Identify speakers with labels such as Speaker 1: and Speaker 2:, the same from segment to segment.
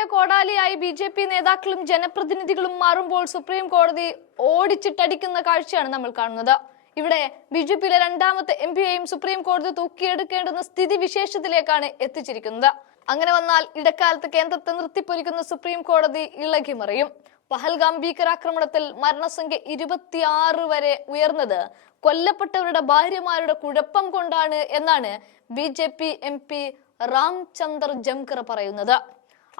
Speaker 1: കോടായ കോടാലിയായി B J P നേതാക്കളും ജനപ്രതിനിധികളും മാറുമ്പോൾ സുപ്രീം കോടതി ഓടിച്ചിട്ടടിക്കുന്ന കാഴ്ചയാണ് നമ്മൾ കാണുന്നത്. ഇവിടെ ബി ജെ പിയിലെ രണ്ടാമത്തെ എം പിയെയും സുപ്രീം കോടതി തൂക്കിയെടുക്കേണ്ടുന്ന സ്ഥിതി വിശേഷത്തിലേക്കാണ് എത്തിച്ചിരിക്കുന്നത്. അങ്ങനെ വന്നാൽ ഇടക്കാലത്ത് കേന്ദ്രത്തെ നിർത്തിപ്പൊരിക്കുന്ന സുപ്രീം കോടതി ഇളകി മറിയും. പഹൽഗാം ഭീകരാക്രമണത്തിൽ മരണസംഖ്യ ഇരുപത്തിയാറ് വരെ ഉയർന്നത് കൊല്ലപ്പെട്ടവരുടെ ഭാര്യമാരുടെ കുഴപ്പം കൊണ്ടാണ് എന്നാണ് B J P M P Ramchander Jangra പറയുന്നത്.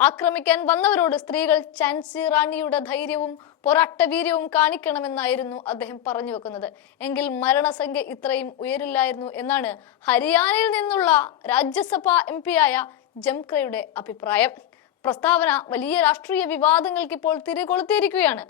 Speaker 1: ആക്രമിക്കാൻ വന്നവരോട് സ്ത്രീകൾ ചാൻസി റാണിയുടെ ധൈര്യവും പോരാട്ടവീര്യവും കാണിക്കണമെന്നായിരുന്നു അദ്ദേഹം പറഞ്ഞു വെക്കുന്നത്. എങ്കിൽ മരണസംഖ്യ ഇത്രയും ഉയരില്ലായിരുന്നു എന്നാണ് ഹരിയാനയിൽ നിന്നുള്ള രാജ്യസഭാ എം ആയ ജംക്രയുടെ അഭിപ്രായം. പ്രസ്താവന വലിയ രാഷ്ട്രീയ വിവാദങ്ങൾക്ക് ഇപ്പോൾ തിരികൊളുത്തിയിരിക്കുകയാണ്.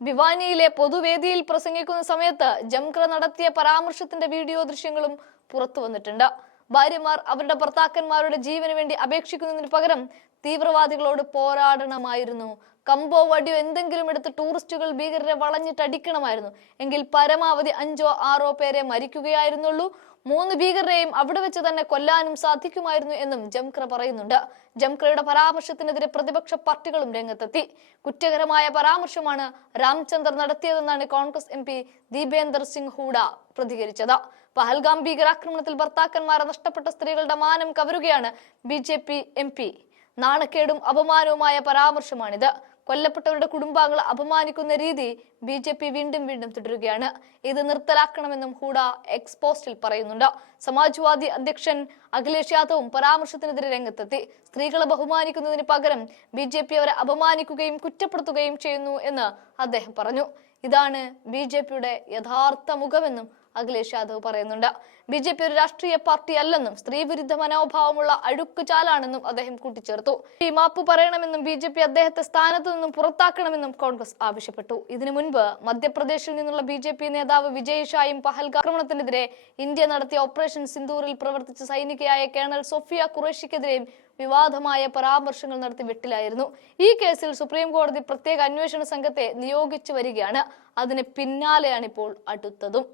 Speaker 1: ഭിവാനിയിലെ പൊതുവേദിയിൽ പ്രസംഗിക്കുന്ന സമയത്ത് ജംക്ര നടത്തിയ പരാമർശത്തിന്റെ വീഡിയോ ദൃശ്യങ്ങളും പുറത്തു വന്നിട്ടുണ്ട് ഭാര്യമാർ അവരുടെ ഭർത്താക്കന്മാരുടെ ജീവന് വേണ്ടി അപേക്ഷിക്കുന്നതിന് പകരം തീവ്രവാദികളോട് പോരാടണമായിരുന്നു. കമ്പോ വടിയോ എന്തെങ്കിലും എടുത്ത് ടൂറിസ്റ്റുകൾ ഭീകരരെ വളഞ്ഞിട്ടടിക്കണമായിരുന്നു എങ്കിൽ പരമാവധി അഞ്ചോ ആറോ പേരെ മരിക്കുകയായിരുന്നുള്ളൂ. മൂന്ന് ഭീകരരെയും അവിടെ വെച്ച് തന്നെ കൊല്ലാനും സാധിക്കുമായിരുന്നു എന്നും ജംക്ര പറയുന്നുണ്ട്. ജംക്രയുടെ പരാമർശത്തിനെതിരെ പ്രതിപക്ഷ പാർട്ടികളും രംഗത്തെത്തി. കുറ്റകരമായ പരാമർശമാണ് രാംചന്ദർ നടത്തിയതെന്നാണ് കോൺഗ്രസ് എം പി ദീപേന്ദർ സിംഗ് ഹൂഡ പ്രതികരിച്ചത്. പഹൽഗാം ഭീകരാക്രമണത്തിൽ ഭർത്താക്കന്മാരെ നഷ്ടപ്പെട്ട സ്ത്രീകളുടെ മാനം കവരുകയാണ് B J P M P. നാണക്കേടും അപമാനവുമായ പരാമർശമാണിത്. കൊല്ലപ്പെട്ടവരുടെ കുടുംബാംഗങ്ങളെ അപമാനിക്കുന്ന രീതി ബി ജെ പി വീണ്ടും വീണ്ടും തുടരുകയാണ്. ഇത് നിർത്തലാക്കണമെന്നും ഹൂഡ എക്സ് പോസ്റ്റിൽ പറയുന്നുണ്ട്. സമാജ്വാദി അധ്യക്ഷൻ അഖിലേഷ് യാദവും പരാമർശത്തിനെതിരെ രംഗത്തെത്തി. സ്ത്രീകളെ ബഹുമാനിക്കുന്നതിന് പകരം ബി ജെ പി അവരെ അപമാനിക്കുകയും കുറ്റപ്പെടുത്തുകയും ചെയ്യുന്നു എന്ന് അദ്ദേഹം പറഞ്ഞു. ഇതാണ് ബി ജെ പിയുടെ യഥാർത്ഥ മുഖമെന്നും അഖിലേഷ് യാദവ് പറയുന്നുണ്ട്. ബി ജെ പി ഒരു രാഷ്ട്രീയ പാർട്ടി അല്ലെന്നും സ്ത്രീവിരുദ്ധ മനോഭാവമുള്ള അഴുക്കുചാലാണെന്നും അദ്ദേഹം കൂട്ടിച്ചേർത്തു. ഈ മാപ്പ് പറയണമെന്നും ബി ജെ പി അദ്ദേഹത്തെ സ്ഥാനത്ത് നിന്നും പുറത്താക്കണമെന്നും കോൺഗ്രസ് ആവശ്യപ്പെട്ടു. ഇതിനു മുൻപ് മധ്യപ്രദേശിൽ നിന്നുള്ള ബി ജെ പി നേതാവ് വിജയ് ഷായും പഹൽഗാം ആക്രമണത്തിനെതിരെ ഇന്ത്യ നടത്തിയ ഓപ്പറേഷൻ സിന്ദൂറിൽ പ്രവർത്തിച്ച സൈനികയായ കേണൽ സൊഫിയ ഖുറേഷിക്കെതിരെയും വിവാദമായ പരാമർശങ്ങൾ നടത്തി വെട്ടിലായിരുന്നു. ഈ കേസിൽ സുപ്രീം കോടതി പ്രത്യേക അന്വേഷണ സംഘത്തെ നിയോഗിച്ചു വരികയാണ്. അതിന് പിന്നാലെയാണ് ഇപ്പോൾ അടുത്തതും.